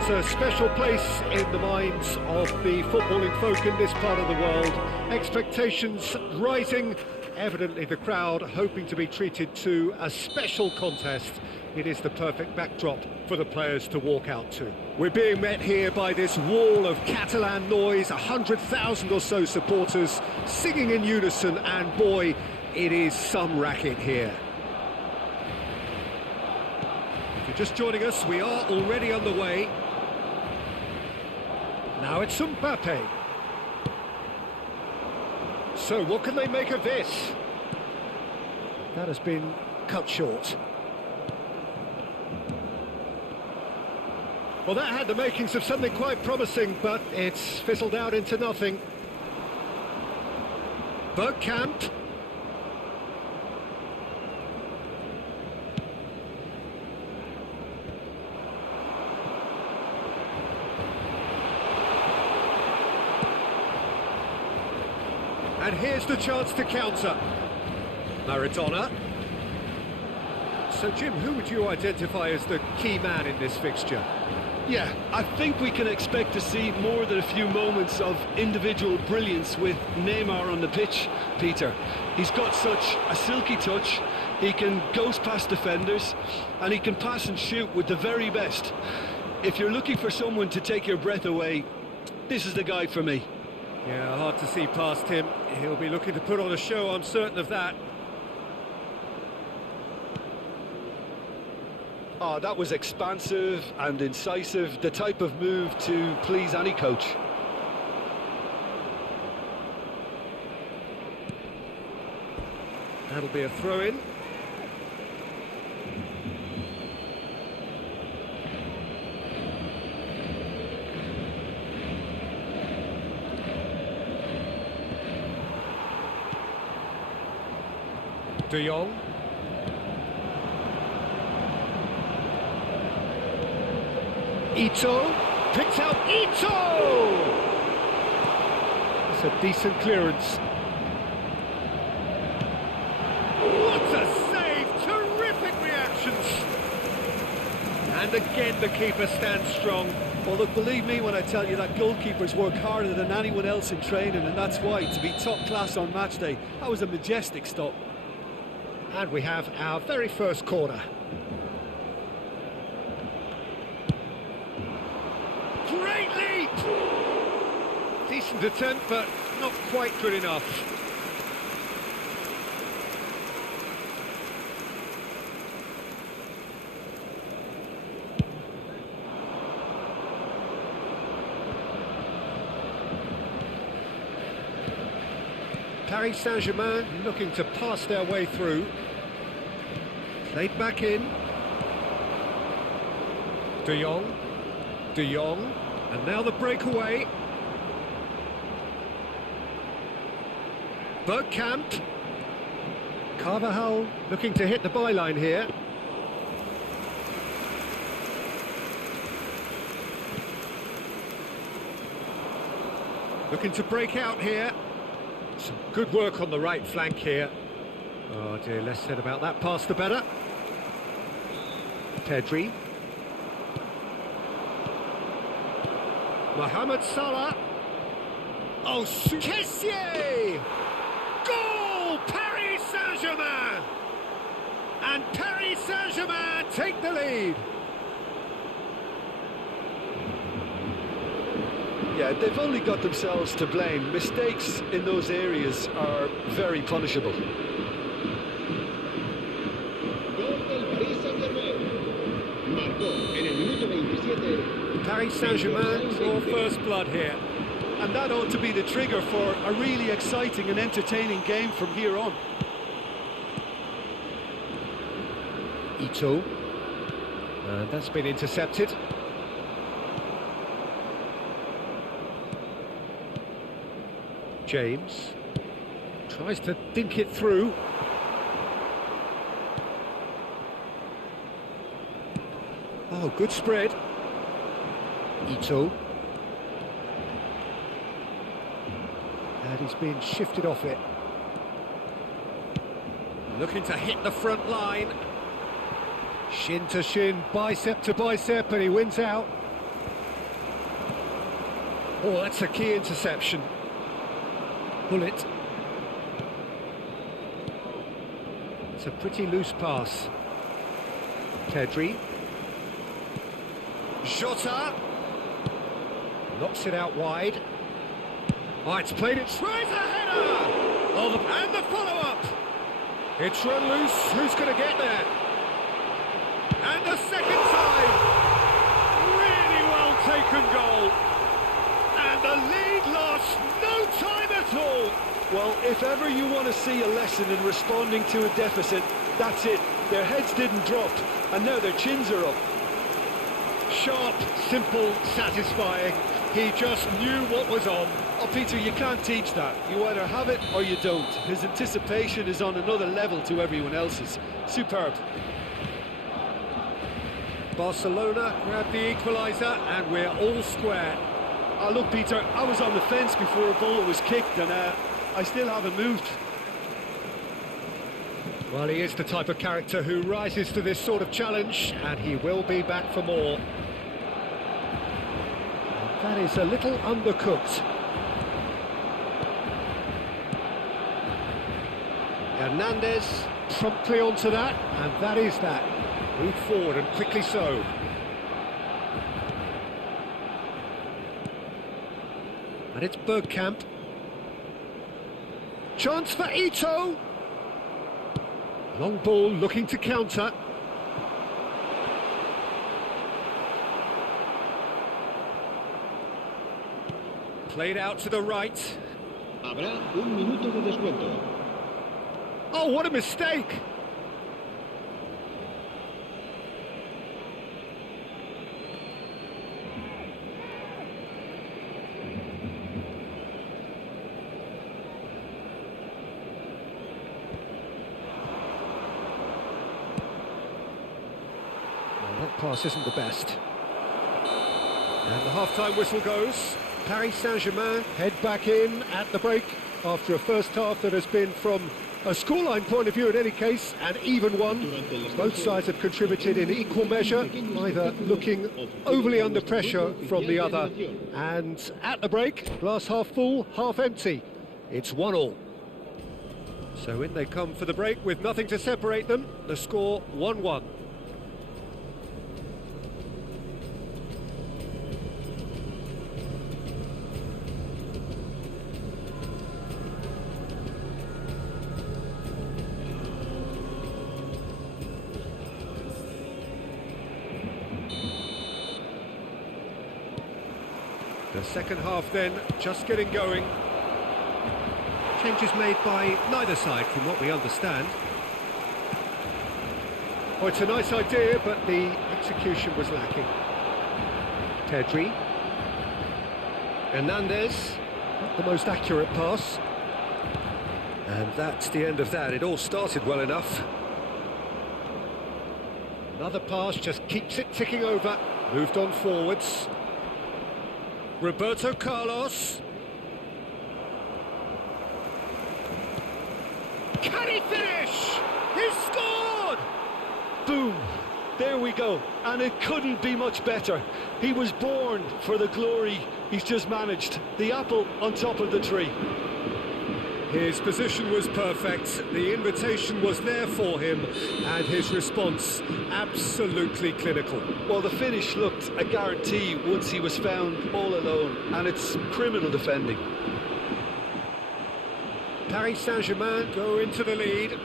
holds a special place in the minds of the footballing folk in this part of the world. Expectations rising, evidently the crowd hoping to be treated to a special contest. It is the perfect backdrop for the players to walk out to. We're being met here by this wall of Catalan noise, 100,000 or so supporters singing in unison, and boy, it is some racket here. If you're just joining us, we are already underway. Now it's Mbappe. So what can they make of this? That has been cut short. Well, that had the makings of something quite promising, but it's fizzled out into nothing. Bergkamp. And here's the chance to counter. Maradona. So, Jim, who would you identify as the key man in this fixture? Yeah, I think we can expect to see more than a few moments of individual brilliance with Neymar on the pitch, Peter. He's got such a silky touch, he can ghost past defenders, and he can pass and shoot with the very best. If you're looking for someone to take your breath away, this is the guy for me. Yeah, hard to see past him. He'll be looking to put on a show, I'm certain of that. Oh, that was expansive and incisive, the type of move to please any coach. That'll be a throw-in. De Jong. Ito, picks out Ito! It's a decent clearance. What a save! Terrific reactions! And again the keeper stands strong. Well, look, believe me when I tell you that goalkeepers work harder than anyone else in training, and that's why, to be top class on match day, that was a majestic stop. And we have our very first corner. Great leap! Decent attempt, but not quite good enough. Paris Saint-Germain looking to pass their way through. Played back in. De Jong. De Jong. And now the breakaway. Bergkamp. Carvajal looking to hit the byline here. Looking to break out here. Some good work on the right flank here. Oh dear, less said about that pass the better. Pedri. Mohamed Salah. Oh, Kessie Goal! Paris Saint-Germain! And Paris Saint-Germain take the lead. Yeah, they've only got themselves to blame. Mistakes in those areas are very punishable. Paris Saint-Germain for first blood here. And that ought to be the trigger for a really exciting and entertaining game from here on. Ito. And that's been intercepted. James tries to dink it through. Oh, good spread. Ito. And he's being shifted off it. Looking to hit the front line. Shin to shin, bicep to bicep, and he wins out. Oh, that's a key interception. Pull it. It's a pretty loose pass. Pedri. Jota. Knocks it out wide. Oh, it's played it straight. A header! Oh, and the follow-up. It's run loose. Who's going to get there? And the second time. Really well taken goal. And the lead lost no time at all. Well, if ever you want to see a lesson in responding to a deficit, that's it. Their heads didn't drop, and now their chins are up. Sharp, simple, satisfying. He just knew what was on. Oh, Peter, you can't teach that. You either have it or you don't. His anticipation is on another level to everyone else's. Superb. Barcelona grab the equaliser, and we're all square. Oh, look, Peter, I was on the fence before a ball was kicked, and I still haven't moved. Well, he is the type of character who rises to this sort of challenge, and he will be back for more. That is a little undercooked. Hernandez promptly onto that, and that is that. Move forward, and quickly so. And it's Bergkamp. Chance for Ito. Long ball looking to counter. Played out to the right. Habrá un minuto de descuento. Oh, what a mistake! That pass isn't the best. And the half-time whistle goes. Paris Saint-Germain head back in at the break after a first half that has been, from a scoreline point of view in any case, an even one. Both sides have contributed in equal measure, neither looking overly under pressure from the other. And at the break, glass half full, half empty. It's 1-1. So in they come for the break with nothing to separate them. The score 1-1. The second half then, just getting going. Changes made by neither side from what we understand. Oh, it's a nice idea, but the execution was lacking. Pedri. Hernandez, not the most accurate pass. And that's the end of that. It all started well enough. Another pass just keeps it ticking over. Moved on forwards. Roberto Carlos. Can he finish? He scored! Boom! There we go. And it couldn't be much better. He was born for the glory he's just managed. The apple on top of the tree. His position was perfect, the invitation was there for him, and his response absolutely clinical. Well, the finish looked a guarantee once he was found all alone, and it's criminal defending. Paris Saint-Germain go into the lead.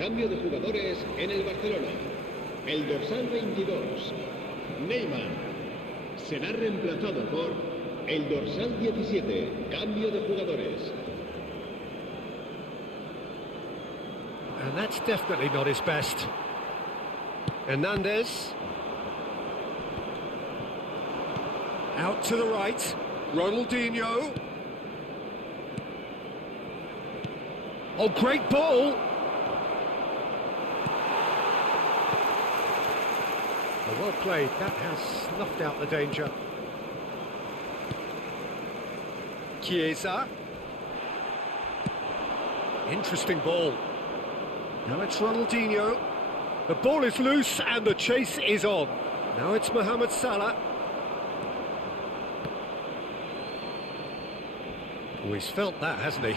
Cambio de jugadores en el Barcelona. El dorsal 22, Neymar, será reemplazado por el dorsal 17. Cambio de jugadores. And that's definitely not his best. Hernandez. Out to the right. Ronaldinho. Oh, great ball. Well played. That has snuffed out the danger. Chiesa. Interesting ball. Now it's Ronaldinho. The ball is loose and the chase is on. Now it's Mohamed Salah. Oh, he's felt that, hasn't he?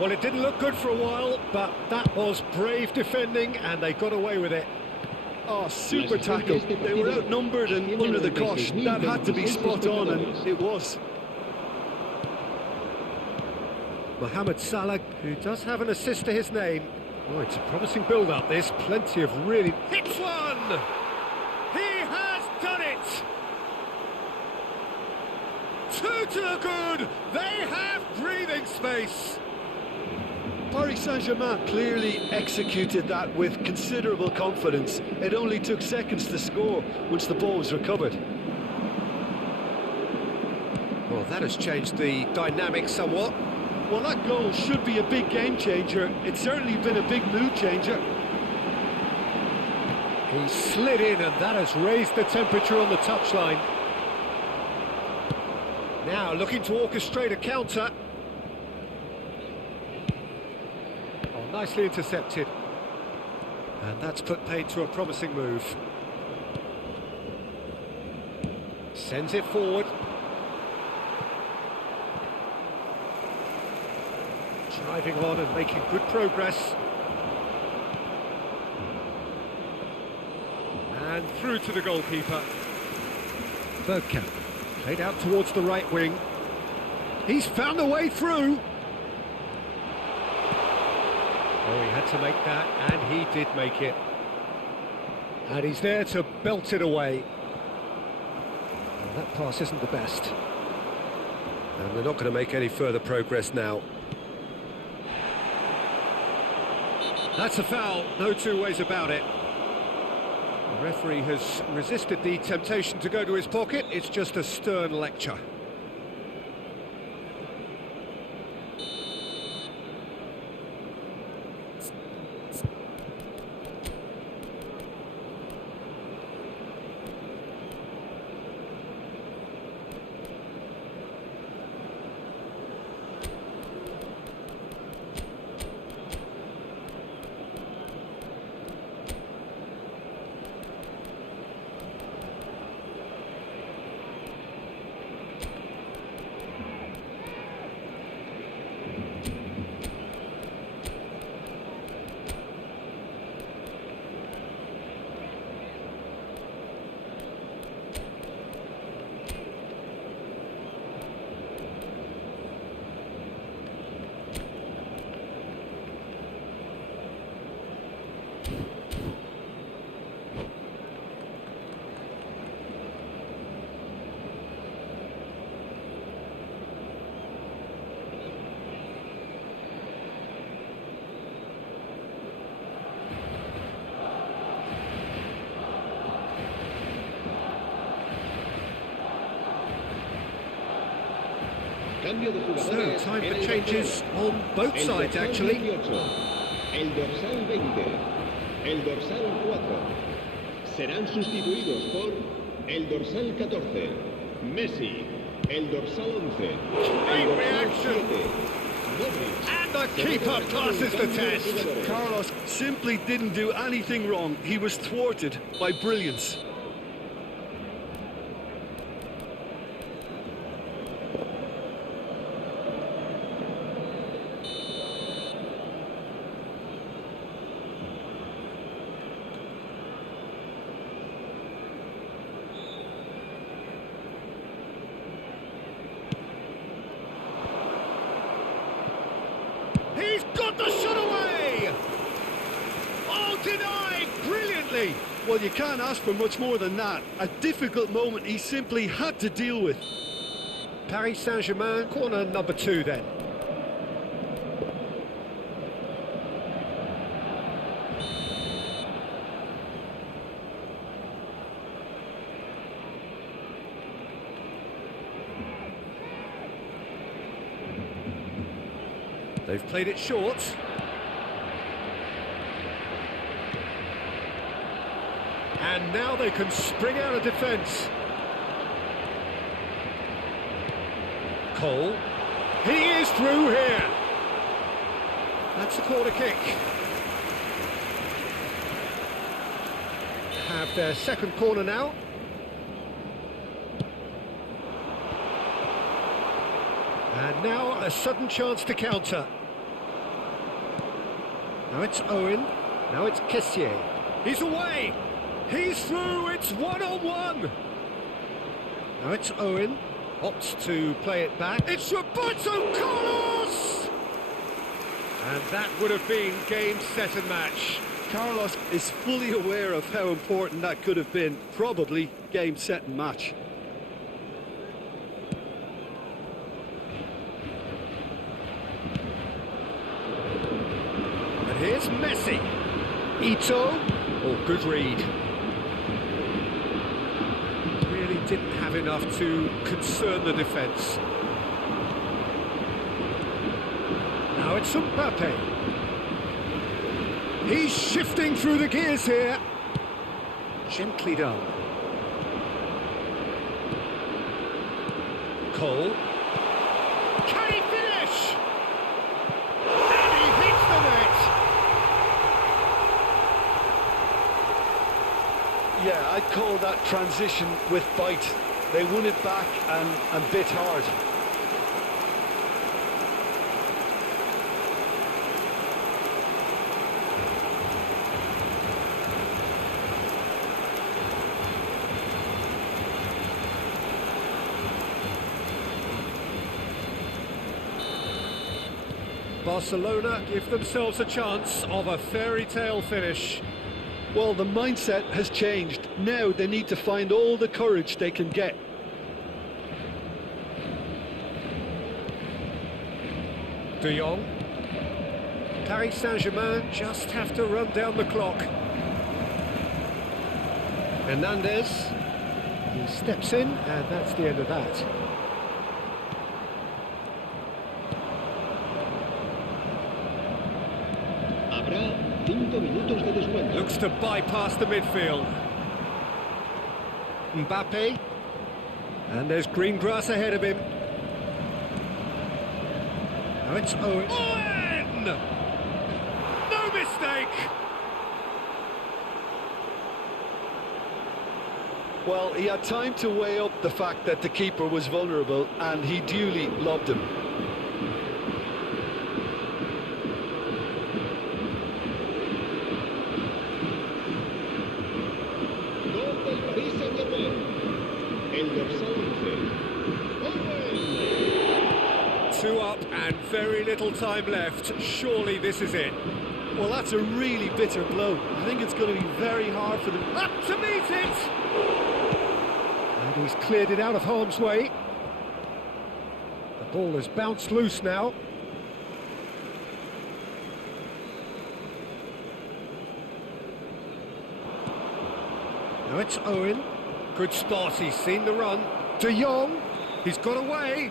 Well, it didn't look good for a while, but that was brave defending and they got away with it. Oh, super tackle. They were outnumbered and under the cosh. That had to be spot on, and it was. Mohamed Salah, who does have an assist to his name. Oh, it's a promising build-up, this. Plenty of really... Hits one! He has done it! Two to the good! They have breathing space! Paris Saint-Germain clearly executed that with considerable confidence. It only took seconds to score once the ball was recovered. Well, that has changed the dynamic somewhat. Well, that goal should be a big game changer. It's certainly been a big mood changer. He slid in and that has raised the temperature on the touchline. Now looking to orchestrate a counter. Oh, nicely intercepted. And that's put paid to a promising move. Sends it forward. Driving on and making good progress. And through to the goalkeeper. Bergkamp, played out towards the right wing. He's found a way through. Oh, he had to make that, and he did make it. And he's there to belt it away. Well, that pass isn't the best. And they're not going to make any further progress now. That's a foul, no two ways about it. The referee has resisted the temptation to go to his pocket. It's just a stern lecture. So, time for changes on both sides, actually. El dorsal 20, el dorsal 4 serán sustituidos por el dorsal 14, Messi, el dorsal 11, el dorsal 7, and the keeper passes the test. Carlos simply didn't do anything wrong. He was thwarted by brilliance. He's got the shot away! Mbappe. Well, you can't ask for much more than that. A difficult moment he simply had to deal with. Paris Saint-Germain, corner number 2 then. They've played it short. And now they can spring out of defence. Goal. He is through here. That's a corner kick. Have their second corner now. And now a sudden chance to counter. Now it's Owen. Now it's Kessie. He's away. He's through. It's one-on-one. Now it's Owen. Opts to play it back. It's Roberto Carlos! And that would have been game, set and match. Carlos is fully aware of how important that could have been. Probably game, set and match. And here's Messi. Ito. Oh, good read. Really didn't have enough to concern the defence. Now it's Mbappe. He's shifting through the gears here. Gently done. Goal. Can he finish? And he hits the net. Yeah, I'd call that transition with bite. They won it back and bit hard. Barcelona give themselves a chance of a fairy tale finish. Well, the mindset has changed. Now they need to find all the courage they can get. De Jong. Paris Saint-Germain just have to run down the clock. Hernandez. He steps in, and that's the end of that. Habrá 5 minutos de descuento. Looks to bypass the midfield. Mbappe. And there's green grass ahead of him. Now it's Owen. Owen! No mistake! Well, he had time to weigh up the fact that the keeper was vulnerable, and he duly lobbed him. Gol del Paris Saint-Germain. El dorsal 11. Owen! 2 up and very little time left. Surely this is it. Well, that's a really bitter blow. I think it's going to be very hard for them. Up to meet it! And he's cleared it out of harm's way. The ball has bounced loose now. Now it's Owen. Good spot, he's seen the run. De Jong, he's got away.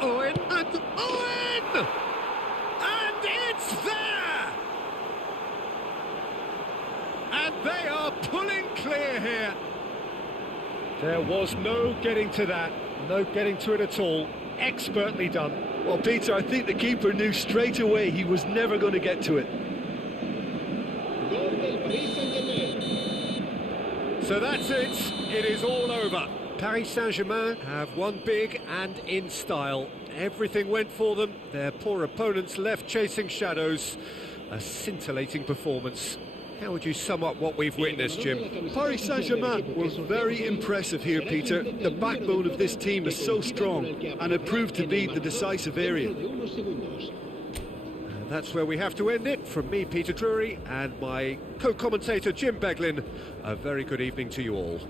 Owen, and Owen! And it's there! And they are pulling clear here. There was no getting to that, no getting to it at all. Expertly done. Well, Peter, I think the keeper knew straight away he was never going to get to it. Gol del Paris Saint-Germain. So that's it, it is all over. Paris Saint-Germain have won big and in style. Everything went for them, their poor opponents left chasing shadows. A scintillating performance. How would you sum up what we've witnessed, Jim? Paris Saint-Germain were very impressive here, Peter. The backbone of this team is so strong, and it proved to be the decisive area. And And that's where we have to end it. From me, Peter Drury, and my co-commentator, Jim Beglin, a very good evening to you all.